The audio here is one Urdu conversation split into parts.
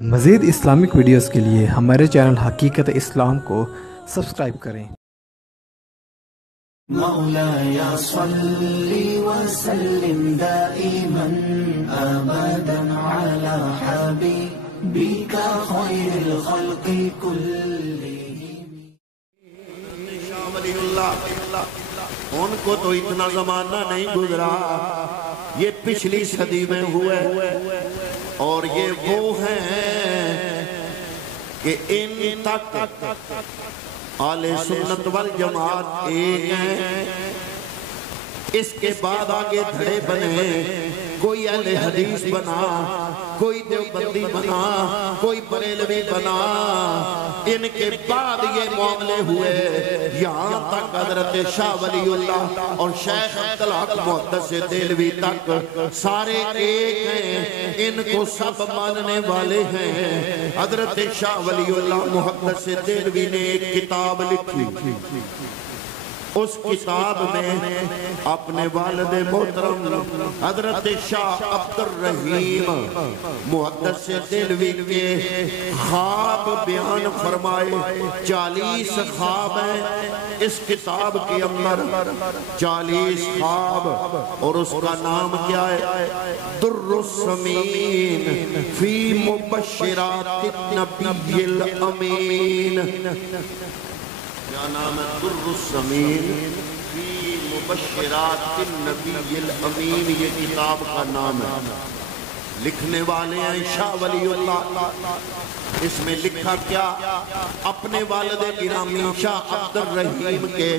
مزید اسلامک ویڈیوز کے لیے ہمارے چینل حقیقت اسلام کو سبسکرائب کریں۔ مولاي صل وسلم دائما ابدا على حبيبك خير الخلق كلهم۔ شاہ ولی اللہ ان کو تو اتنا زمانہ نہیں گزرا، یہ پچھلی صدی میں ہوئے اور یہ وہ ہیں کہ ان تک اہل سنت والجماعت ایک ہیں۔ اس کے بعد آگے دھڑے بنے، کوئی اہل حدیث بنا، کوئی دیوبندی بنا، کوئی بریلوی بنا۔ ان کے بعد یہ معاملے ہوئے یہاں تک حضرت شاہ ولی اللہ اور شیخ عبدالحق محدث دہلوی تک سارے ایک ہیں، ان کو سب ماننے والے ہیں۔ حضرت شاہ ولی اللہ محدث دہلوی نے ایک کتاب لکھی، اس کتاب میں اپنے والد محترم حضرت شاہ عبد الرحیم محدث دہلوی کے خواب بیان فرمائے۔ 40 خواب ہیں اس کتاب کے اندر، 40 خواب، اور اس کا نام کیا ہے؟ در السمین فی مبشرات النبی الامین۔ کیا نام ہے؟ در السمین فی مبشرات النبی الامین، یہ کتاب کا نام ہے۔ لکھنے والے ہیں شاہ ولی اللہ۔ اس میں لکھا کیا؟ اپنے والد گرامی شاہ عبد الرحیم کے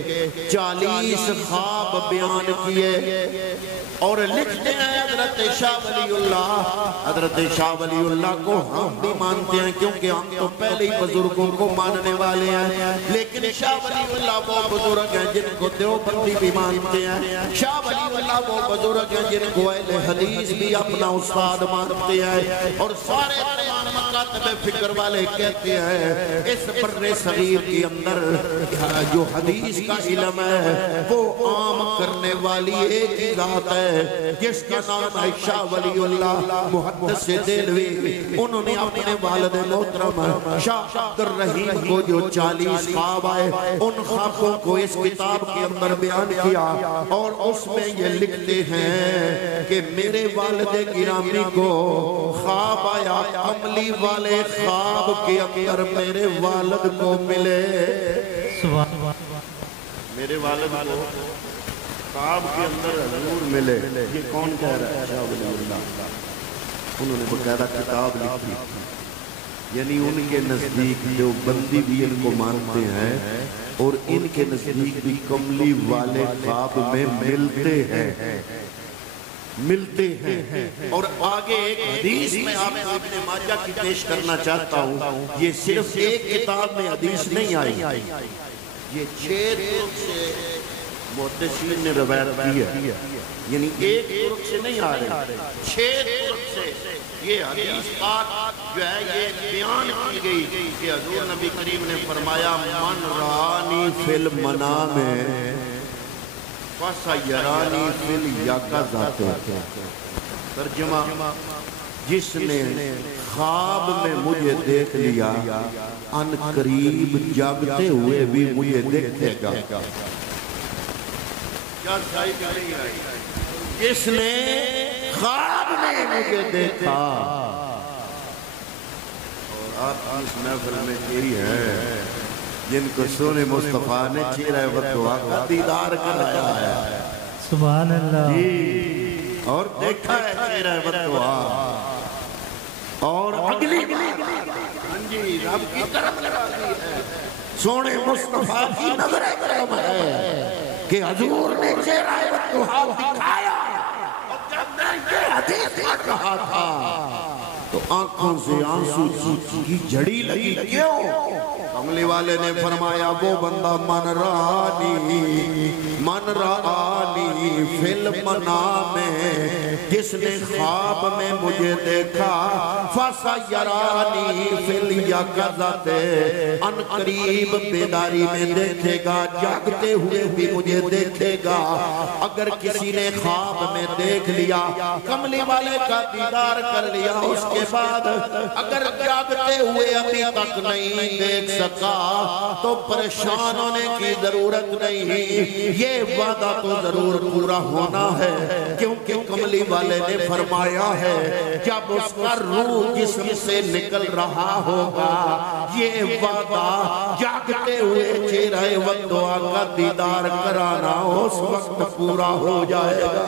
40 خواب بیان کیے اور لکھتے ہیں حضرت شاہ ولی اللہ۔ حضرت شاہ ولی اللہ کو ہم بھی مانتے ہیں کیونکہ ہم تو پہلے ہی بزرگوں کو ماننے والے ہیں، لیکن شاہ ولی اللہ وہ بزرگ ہیں جن کو دیوبندی بھی مانتے ہیں۔ شاہ ولی اللہ وہ بزرگ ہیں جن کو اہل حدیث بھی اپنا استاد مانتے ہیں، اور سارے مکاتب فکر والے کہتے ہیں اس بر صغیر کے اندر جو حدیث کا علم ہے وہ عام کرنے والی ایک ہی ذات ہے جس کا نام ہے شاہ ولی اللہ محدث دہلوی۔ انہوں نے اپنے والد محترم شاہ عبد الرحیم کو جو 40 خواب آئے ان خوابوں کو اس کتاب کے اندر بیان کیا، اور اس میں یہ لکھتے ہیں کہ میرے والد گرامی کو خواب آیا، کملی والے خواب کے اندر میرے والد کو ملے۔ میرے والد کو خواب کے اندر حضور ملے۔ یہ کون کہہ رہا ہے؟ شاہ ولی اللہ۔ انہوں نے باقاعدہ کتاب لکھی، یعنی ان کے نزدیک دیوبندی بھی ان کو مانتے ہیں اور ان کے نزدیک بھی کملی والے خواب میں ملتے ہیں۔ اور آگے ایک حدیث میں آپ کو ابن ماجہ کی پیش کرنا چاہتا ہوں۔ یہ صرف ایک کتاب میں حدیث نہیں آئی، یہ 6 طرق سے محدثین نے روایت کی ہے، یعنی ایک طرق سے نہیں آ رہے، 6 طرق سے یہ حدیث پاک جو ہے یہ بیان کی گئی کہ حضور نبی کریم نے فرمایا من رانی فی المنام فَسَيَرَانِي فِي الْيَقَظَةِ۔ ترجمہ، جس نے خواب میں مجھے دیکھ لیا ان قریب جاگتے ہوئے بھی مجھے دیکھے گا۔ جس نے خواب میں مجھے دیکھا، اور آپ اس محفل میں یہی ہے جن کو سونے مصطفیٰ نے چہرہ وطوہ کا دیدار کرایا ہے، سبحان اللہ، اور دیکھا ہے چہرہ وطوہ، اور اگلی رب کی طرف لگاتی ہے۔ سونے مصطفیٰ کی نظر کرم ہے کہ حضور نے چہرہ وطوہ دکھایا، اور جب میں یہ حدیث پڑھ رہا تھا تو آنکھوں سے آنسو کی جھڑی لگی۔ کیوں؟ کملی والے نے فرمایا وہ بندہ من رآنی فی المنام جس نے خواب میں مجھے دیکھا فَسَيَرَانِي فِي الْيَقَظَةِ ان قریب بیداری میں دیکھے گا، جاگتے ہوئے بھی مجھے دیکھے گا۔ اگر کسی نے خواب میں دیکھ لیا، کملی والے کا دیدار کر لیا، اس کے بعد اگر جاگتے ہوئے ابھی تک نہیں دیکھ سکا تو پریشان ہونے کی ضرورت نہیں، یہ وعدہ تو ضرور پورا ہونا ہے، کیونکہ کملی والے نے فرمایا ہے جب اس کا روح جسم سے نکل رہا ہوگا یہ وعدہ جاگتے ہوئے چہرہ وقت کا دیدار کرانا اس وقت پورا ہو جائے گا۔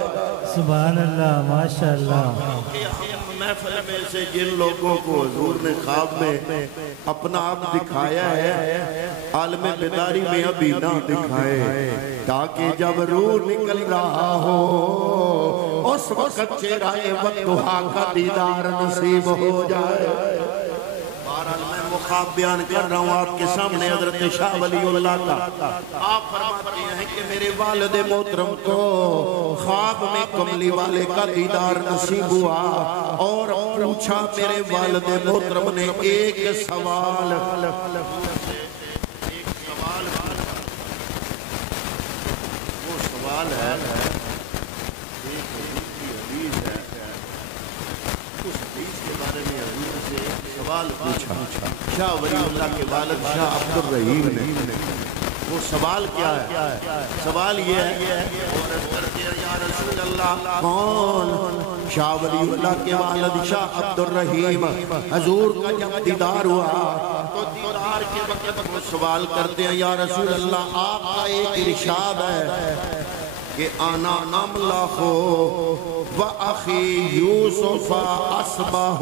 سبحان اللہ، ماشاءاللہ۔ محفل میں سے جن لوگوں کو حضور نے خواب میں اپنا آپ دکھایا ہے، عالم بیداری میں ابھی نہ دکھائے، تاکہ جب روح نکل رہا ہو اس وقت چہرہ وقتہا کا دیدار نصیب ہو جائے۔ بہرحال میں وہ خواب بیان کر رہا ہوں آپ کے سامنے حضرت شاہ ولی اللہ کا۔ آپ فرماتے ہیں کہ میرے والد محترم کو خواب میں کملی والے کا دیدار نصیب ہوا اور پوچھا میرے والد محترم نے ایک سوال، وہ سوال ہے ایک حدیث ہے، اس حدیث کے بارے میں حضور سے سوال پوچھا شاہ ولی اللہ کے والد شاہ عبد الرحیم نے۔ وہ سوال کیا ہے؟ سوال یہ ہے عورت کرتے ہیں یا رسول اللہ کون؟ شاہ ولی اللہ کے والد شاہ عبد الرحیم حضور کا جب دیدار ہوا تو دیدار کے وقت وہ سوال کرتے ہیں یا رسول اللہ آپ کا ایک ارشاد ہے کہ انا املاح و اخی یوسف اصبح،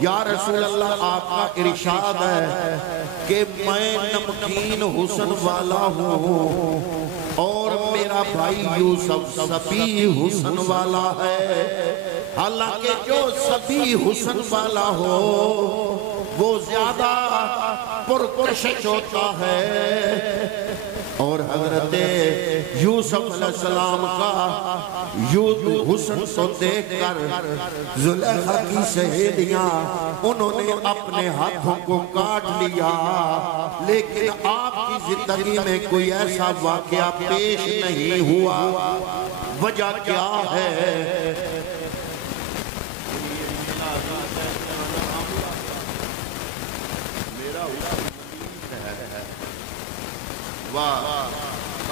یا رسول اللہ آپ کا ارشاد ہے کہ میں نمکین حسن والا ہوں اور میرا بھائی یوسف سبی حسن والا ہے، حالانکہ جو سبی حسن والا ہو وہ زیادہ پرکشش ہوتا ہے، اور حضرت یوسف علیہ السلام کا حسن کو دیکھ کر زلیخا کی سہیلیاں انہوں نے اپنے ہاتھوں کو کاٹ لیا، لیکن آپ کی زندگی میں کوئی ایسا واقعہ پیش نہیں ہوا، وجہ کیا ہے؟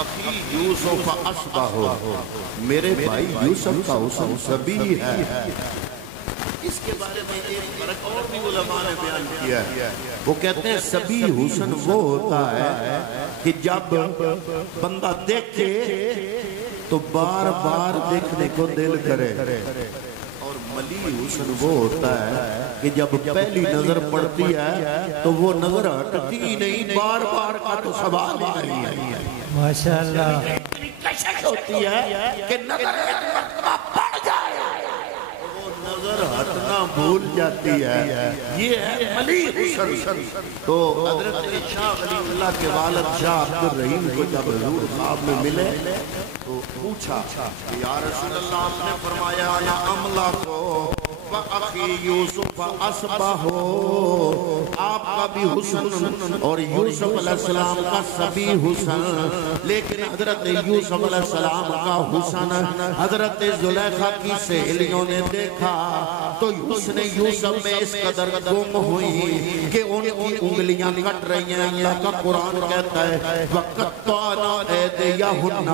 اخی یوسف اصبح، میرے بھائی یوسف کا حسن سبی ہے۔ اس کے بارے میں ایک فرق اور بھی علماء نے بیان کیا ہے، وہ کہتے ہیں سبی حسن وہ ہوتا ہے کہ جب بندہ دیکھے تو بار بار دیکھنے کو دل کرے، اور ملی حسن وہ ہوتا ہے کہ جب پہلی نظر پڑتی ہے تو وہ نظر ہٹتی نہیں، بار بار کا تو سوال ہی نہیں ہے۔ ماشاءاللہ، اتنی کشش ہوتی ہے کہ نظر ایک مرتبہ پڑ جائے وہ نظر ہٹنا بھول جاتی ہے، یہ ہے ملی حسن۔ تو حضرت شاہ ولی اللہ کے والد شاہ عبد الرحیم کو جب حضور خواب میں ملے تو پوچھا کہ یا رسول اللہ، آپ نے فرمایا انا املاح وَأَخِي یوسف اصبح، آپ کا بھی حسن اور یوسف علیہ السلام کا سبی حسن، لیکن حضرت یوسف علیہ السلام کا حسن حضرت زلیخا کی سہیلیوں نے دیکھا تو حسن یوسف میں اس قدر گم ہوئی کہ ان کی انگلیاں کٹ رہی ہیں۔ اللہ کا قرآن کہتا ہے وَقَطَّعْنَا أَيْدِيَهُنَّ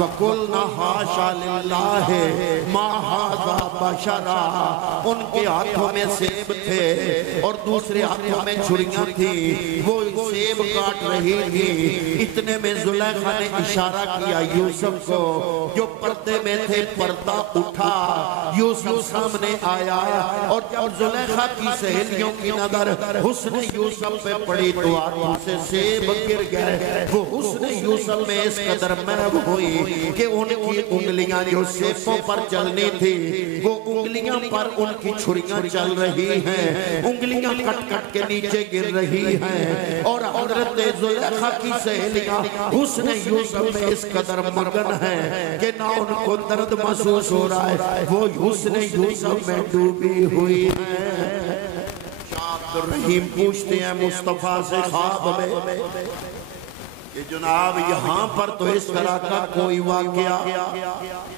وَقُلْنَا حَاشَا لِلَّهِ مَا هَذَا بَشَرًا، ان کے ہاتھوں میں سیب تھے اور دوسرے ہاتھوں میں چھریاں تھی، وہ سیب کاٹ رہی تھی۔ اتنے میں زلیخا نے اشارہ کیا یوسف کو، جو پردے میں تھے پردہ اٹھا، یوسف سامنے آیا، اور جب زلیخا کی سہیلیوں کی نظر حسن یوسف پہ پڑی تو ہاتھوں سے سیب گر گئے۔ وہ حسن یوسف میں اس قدر محو ہوئی کہ ان کی انگلیاں جو سیبوں پر چلنی تھی وہ انگلیاں پر ان کی چھریاں چل رہی ہیں، انگلیاں کٹ کٹ کے نیچے گر رہی ہیں، اور حضرت زلیخا کی سہیلیاں حسن یوسف میں اس قدر مگن ہیں کہ نہ ان کو درد محسوس ہو رہا ہے، وہ حسن یوسف میں ڈوبی ہوئی ہیں۔ شاہ عبدالرحیم پوچھتے ہیں مصطفیٰ سے خواب میں کہ جناب یہاں پر تو اس طرح کا کوئی واقعہ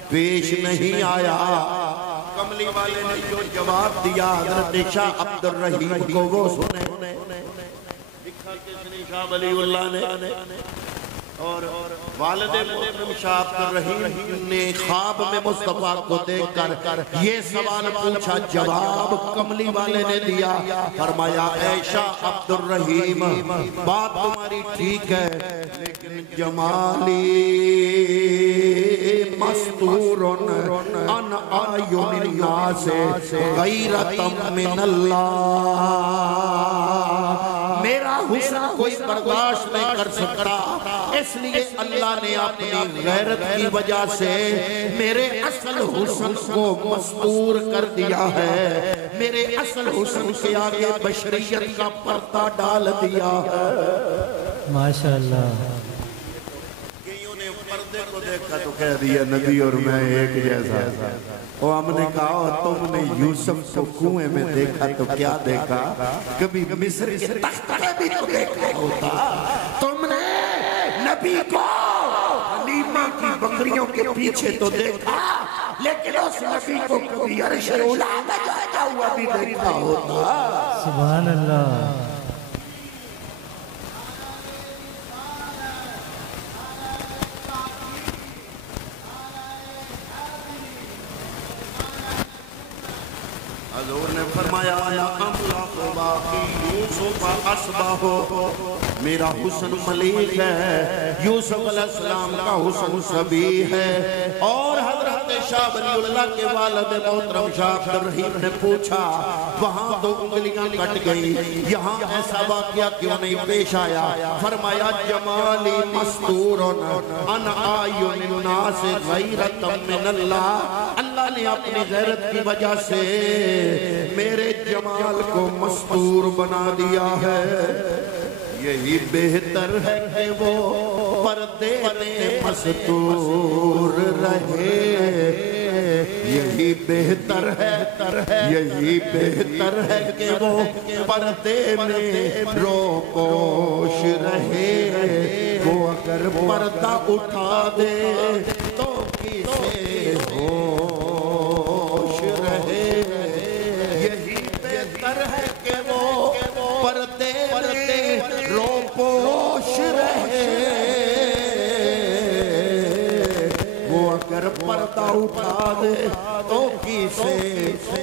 پیش نہیں آیا۔ کملی والے نے جو جواب دیا حضرت شاہ عبدالرحیم کو وہ سنے، لکھا کس نے؟ شاہ ولی اللہ نے۔ اور والد محترم شاہ عبدالرحیم نے خواب میں مصطفیٰ کو دیکھ کر یہ سوال پوچھا، جواب کملی والے نے دیا، فرمایا اے شاہ عبدالرحیم بات تمہاری ٹھیک ہے، لیکن جمالی مستورن ان آیون الناس غیرتا من اللہ، میرا حسن کوئی برداشت نہیں کر سکتا، اس لیے اللہ نے اپنی غیرت کی وجہ سے میرے اصل حسن کو مستور کر دیا ہے، میرے اصل حسن کے آگے بشریت کا پردہ ڈال دیا ہے۔ ماشاءاللہ۔ کئیوں نے پردے کو دیکھا تو کہہ دیا نبی اور میں ایک جیسا، اور ہم نے کہا تم نے یوسف کو کنویں میں دیکھا تو کیا دیکھا؟ کبھی مصر کے تخت پہ بھی تو دیکھا ہوتا، تم نے نبی کو حلیمہ کی بکریوں کے پیچھے تو دیکھا، لیکن اس نبی کو کبھی عرش اولا میں جاتا ہوا بھی دیکھا ہوتا۔ سبحان اللہ۔ حضور نے فرمایا املاک باقی یوسف اصبح، میرا حسن ملیک ہے، یوسف علیہ السلام کا حسن سبی ہے۔ اور حضرت شاہ ولی اللہ کے والد محترم شاہ عبدالرحیم نے پوچھا وہاں تو انگلیاں کٹ گئی، یہاں ایسا واقعہ کیوں نہیں پیش آیا؟ فرمایا جمالی مستورن ان آیون الناس غیرتا من اللہ، اللہ نے اپنی غیرت کی وجہ سے میرے جمال کو مستور بنا دیا ہے، یہی بہتر ہے کہ وہ پردے میں مستور رہے، یہی بہتر ہے، یہی بہتر ہے کہ وہ پردے میں روپوش رہے، وہ اگر پردہ اٹھا دے تو کسے ہوش رہے، یہی بہتر ہے کہ وہ پردے میں روپوش رہے، وہ اگر پردہ اٹھا دے تو کسے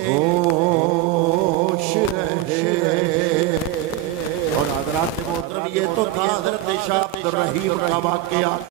ہوش رہے۔ اور حضرات محترم یہ تو تھا حضرت شاہ عبدالرحیم کا واقعہ۔